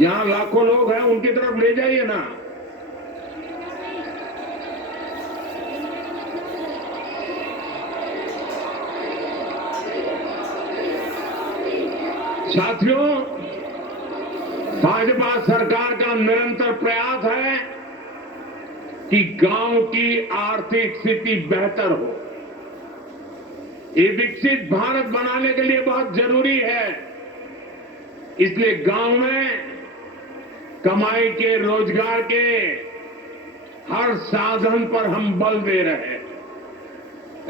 जहां लाखों लोग हैं उनकी तरफ ले जाइए ना। साथियों, भाजपा सरकार का निरंतर प्रयास है कि गांव की आर्थिक स्थिति बेहतर हो। ये विकसित भारत बनाने के लिए बहुत जरूरी है। इसलिए गांव में कमाई के, रोजगार के हर साधन पर हम बल दे रहे हैं।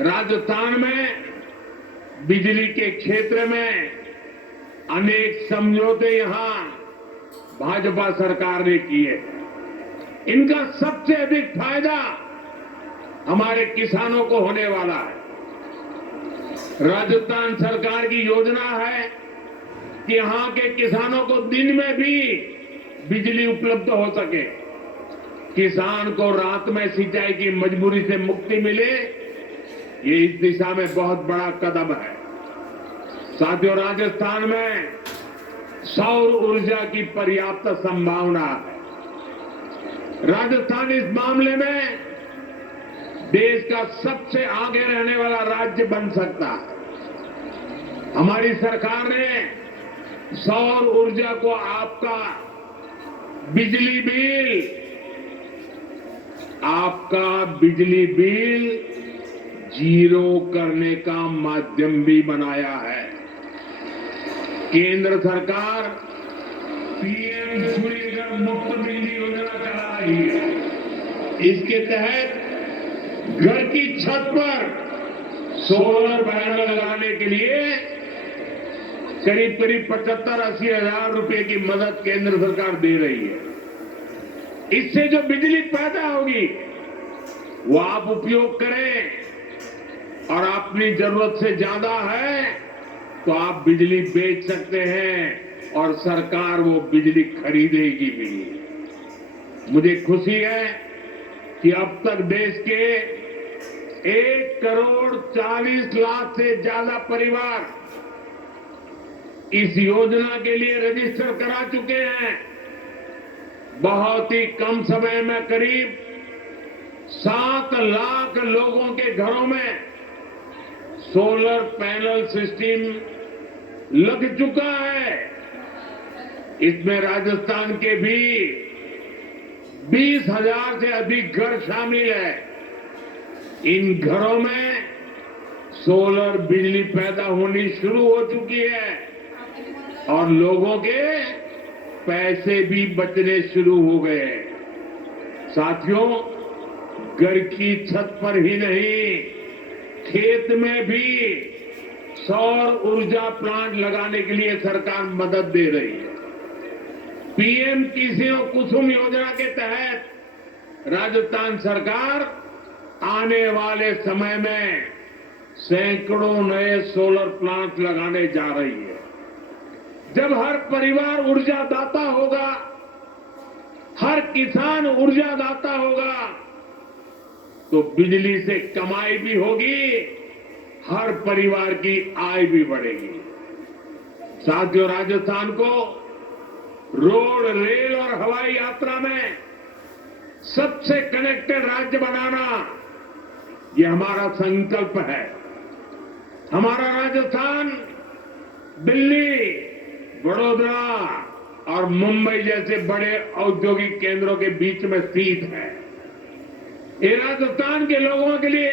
राजस्थान में बिजली के क्षेत्र में अनेक समझौते यहां भाजपा सरकार ने किए। इनका सबसे अधिक फायदा हमारे किसानों को होने वाला है। राजस्थान सरकार की योजना है कि यहां के किसानों को दिन में भी बिजली उपलब्ध हो सके, किसान को रात में सिंचाई की मजबूरी से मुक्ति मिले। ये इस दिशा में बहुत बड़ा कदम है। साथियों, राजस्थान में सौर ऊर्जा की पर्याप्त संभावना है। राजस्थान इस मामले में देश का सबसे आगे रहने वाला राज्य बन सकता है। हमारी सरकार ने सौर ऊर्जा को आपका बिजली बिल जीरो करने का माध्यम भी बनाया है। केंद्र सरकार पीएम सूर्यघर मुफ्त बिजली योजना चला रही है। इसके तहत घर की छत पर सोलर पैनल लगाने के लिए करीब 75-80 हजार रुपए की मदद केंद्र सरकार दे रही है। इससे जो बिजली पैदा होगी वो आप उपयोग करें, और अपनी जरूरत से ज्यादा है तो आप बिजली बेच सकते हैं और सरकार वो बिजली खरीदेगी भी। मुझे खुशी है कि अब तक देश के 1,40,00,000 से ज्यादा परिवार इस योजना के लिए रजिस्टर करा चुके हैं। बहुत ही कम समय में करीब 7 लाख लोगों के घरों में सोलर पैनल सिस्टम लग चुका है। इसमें राजस्थान के भी 20,000 से अधिक घर शामिल है। इन घरों में सोलर बिजली पैदा होनी शुरू हो चुकी है और लोगों के पैसे भी बचने शुरू हो गए। साथियों, घर की छत पर ही नहीं, खेत में भी सौर ऊर्जा प्लांट लगाने के लिए सरकार मदद दे रही है। पीएम कुसुम योजना के तहत राजस्थान सरकार आने वाले समय में सैकड़ों नए सोलर प्लांट लगाने जा रही है। जब हर परिवार ऊर्जा दाता होगा, हर किसान ऊर्जा दाता होगा, तो बिजली से कमाई भी होगी, हर परिवार की आय भी बढ़ेगी। साथियों, राजस्थान को रोड, रेल और हवाई यात्रा में सबसे कनेक्टेड राज्य बनाना, ये हमारा संकल्प है। हमारा राजस्थान दिल्ली, बड़ौदा और मुंबई जैसे बड़े औद्योगिक केंद्रों के बीच में स्थित है। ये राजस्थान के लोगों के लिए,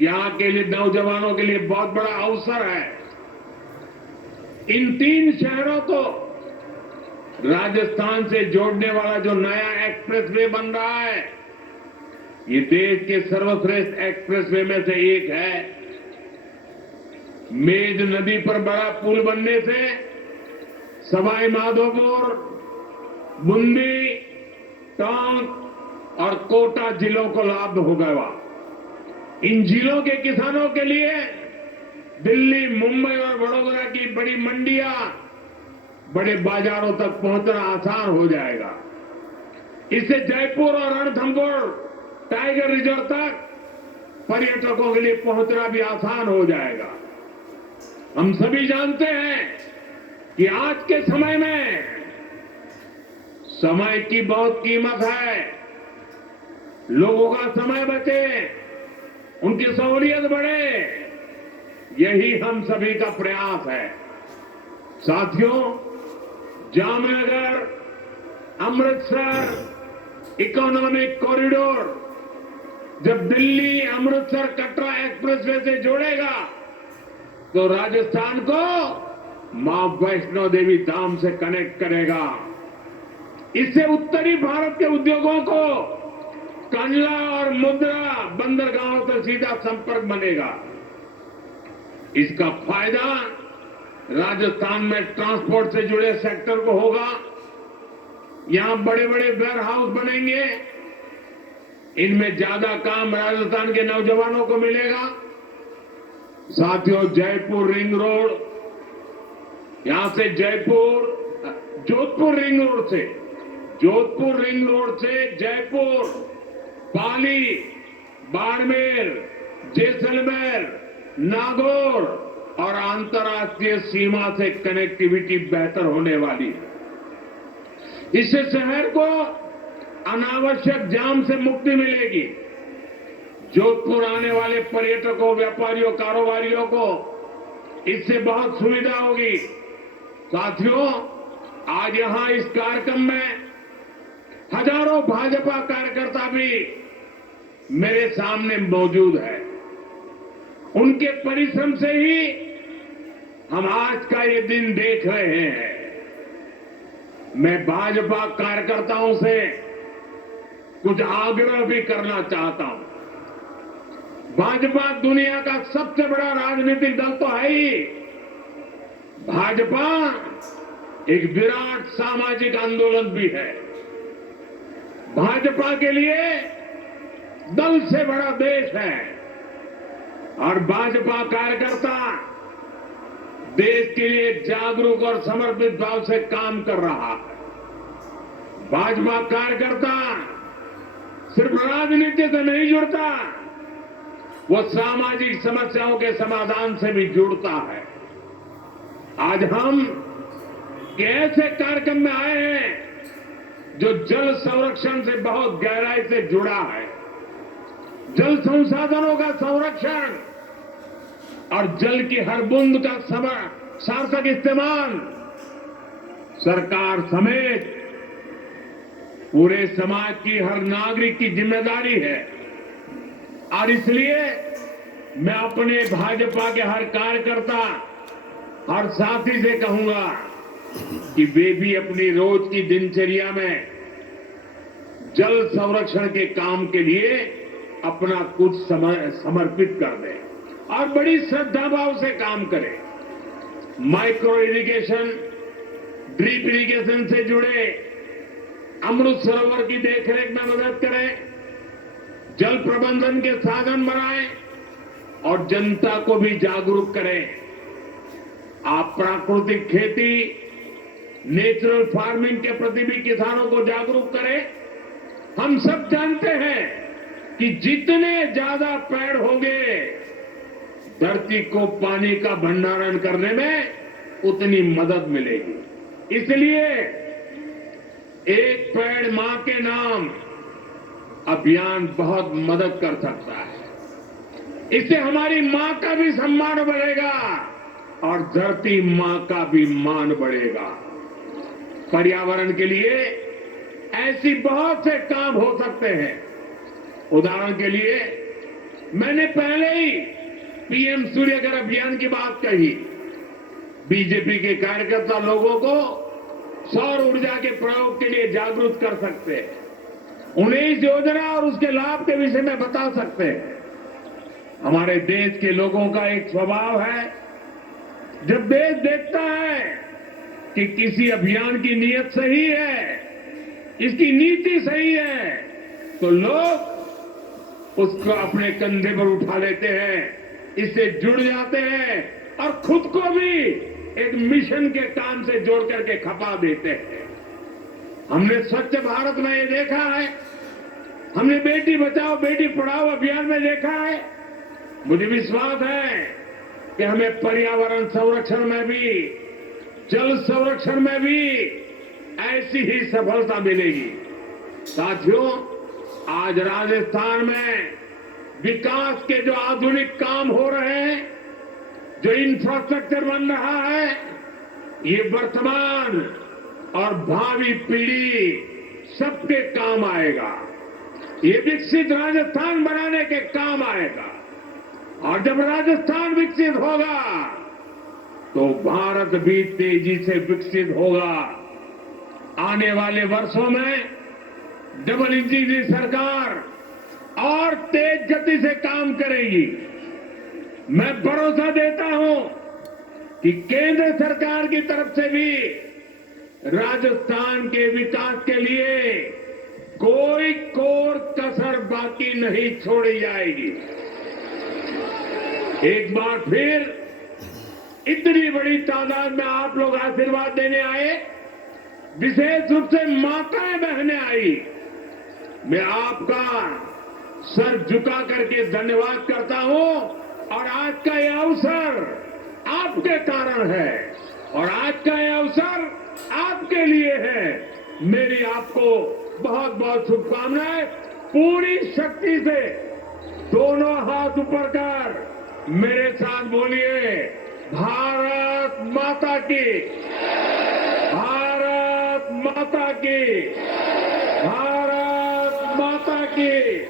यहां के लिए नौजवानों के लिए बहुत बड़ा अवसर है। इन 3 शहरों को राजस्थान से जोड़ने वाला जो नया एक्सप्रेसवे बन रहा है, ये देश के सर्वश्रेष्ठ एक्सप्रेसवे में से एक है। मेज नदी पर बड़ा पुल बनने से सवाई माधोपुर, बूंदी, टोंक और कोटा जिलों को लाभ होगा। इन जिलों के किसानों के लिए दिल्ली, मुंबई और वडोदरा की बड़ी मंडियां, बड़े बाजारों तक पहुंचना आसान हो जाएगा। इससे जयपुर और रणथंभौर टाइगर रिजर्व तक पर्यटकों के लिए पहुंचना भी आसान हो जाएगा। हम सभी जानते हैं कि आज के समय में समय की बहुत कीमत है। लोगों का समय बचे, उनकी सहूलियत बढ़े, यही हम सभी का प्रयास है। साथियों, जामनगर अमृतसर इकोनॉमिक कॉरिडोर जब दिल्ली अमृतसर कटरा एक्सप्रेसवे से जोड़ेगा तो राजस्थान को मां वैष्णो देवी धाम से कनेक्ट करेगा। इससे उत्तरी भारत के उद्योगों को कंडला और मुद्रा बंदरगाहों से सीधा संपर्क बनेगा। इसका फायदा राजस्थान में ट्रांसपोर्ट से जुड़े सेक्टर को होगा। यहां बड़े बड़े वेयर हाउस बनेंगे, इनमें ज्यादा काम राजस्थान के नौजवानों को मिलेगा। साथियों, जयपुर रिंग रोड, यहां से जोधपुर रिंग रोड से जयपुर, पाली, बाड़मेर, जैसलमेर, नागौर और अंतर्राष्ट्रीय सीमा से कनेक्टिविटी बेहतर होने वाली है। इससे शहर को अनावश्यक जाम से मुक्ति मिलेगी। जोधपुर आने वाले पर्यटकों, व्यापारियों, कारोबारियों को इससे बहुत सुविधा होगी। साथियों, आज यहां इस कार्यक्रम में हजारों भाजपा कार्यकर्ता भी मेरे सामने मौजूद है। उनके परिश्रम से ही हम आज का ये दिन देख रहे हैं। मैं भाजपा कार्यकर्ताओं से कुछ आग्रह भी करना चाहता हूं। भाजपा दुनिया का सबसे बड़ा राजनीतिक दल तो है ही। भाजपा एक विराट सामाजिक आंदोलन भी है। भाजपा के लिए दल से बड़ा देश है और भाजपा कार्यकर्ता देश के लिए जागरूक और समर्पित भाव से काम कर रहा है। भाजपा कार्यकर्ता सिर्फ राजनीति से नहीं जुड़ता, वो सामाजिक समस्याओं के समाधान से भी जुड़ता है। आज हम ऐसे कार्यक्रम में आए हैं जो जल संरक्षण से बहुत गहराई से जुड़ा है। जल संसाधनों का संरक्षण और जल की हर बूंद का सार्थक इस्तेमाल सरकार समेत पूरे समाज की, हर नागरिक की जिम्मेदारी है। और इसलिए मैं अपने भाजपा के हर कार्यकर्ता, हर साथी से कहूंगा कि वे भी अपनी रोज की दिनचर्या में जल संरक्षण के काम के लिए अपना कुछ समय समर्पित कर दें और बड़ी श्रद्धा भाव से काम करें। माइक्रो इरिगेशन, ड्रिप इरिगेशन से जुड़े अमृत सरोवर की देखरेख में मदद करें, जल प्रबंधन के साधन बनाएं और जनता को भी जागरूक करें। आप प्राकृतिक खेती, नेचुरल फार्मिंग के प्रति भी किसानों को जागरूक करें। हम सब जानते हैं कि जितने ज्यादा पेड़ होंगे, धरती को पानी का भंडारण करने में उतनी मदद मिलेगी। इसलिए एक पेड़ मां के नाम अभियान बहुत मदद कर सकता है। इससे हमारी मां का भी सम्मान बढ़ेगा और धरती मां का भी मान बढ़ेगा। पर्यावरण के लिए ऐसी बहुत से काम हो सकते हैं। उदाहरण के लिए मैंने पहले ही पीएम सूर्य घर अभियान की बात कही। बीजेपी के कार्यकर्ता लोगों को सौर ऊर्जा के प्रयोग के लिए जागरूक कर सकते हैं। उन्हें इस योजना और उसके लाभ के विषय में बता सकते हैं। हमारे देश के लोगों का एक स्वभाव है, जब देश देखता है कि किसी अभियान की नीयत सही है, इसकी नीति सही है, तो लोग उसको अपने कंधे पर उठा लेते हैं, इससे जुड़ जाते हैं और खुद को भी एक मिशन के काम से जोड़ करके खपा देते हैं। हमने स्वच्छ भारत में ये देखा है, हमने बेटी बचाओ बेटी पढ़ाओ अभियान में देखा है। मुझे विश्वास है कि हमें पर्यावरण संरक्षण में भी, जल संरक्षण में भी ऐसी ही सफलता मिलेगी। साथियों, आज राजस्थान में विकास के जो आधुनिक काम हो रहे हैं, जो इंफ्रास्ट्रक्चर बन रहा है, ये वर्तमान और भावी पीढ़ी सबके काम आएगा। ये विकसित राजस्थान बनाने के काम आएगा। और जब राजस्थान विकसित होगा तो भारत भी तेजी से विकसित होगा। आने वाले वर्षों में डबल इंजन की सरकार और तेज गति से काम करेगी। मैं भरोसा देता हूं कि केंद्र सरकार की तरफ से भी राजस्थान के विकास के लिए कोई कोर कसर बाकी नहीं छोड़ी जाएगी। एक बार फिर इतनी बड़ी तादाद में आप लोग आशीर्वाद देने आए, विशेष रूप से माताएं बहनें आई। मैं आपका सर झुका करके धन्यवाद करता हूं। और आज का यह अवसर आपके कारण है और आज का यह अवसर आपके लिए है। मेरी आपको बहुत बहुत शुभकामनाएं। पूरी शक्ति से दोनों हाथ ऊपर कर मेरे साथ बोलिए, भारत माता की, भारत माता की, भारत माता की।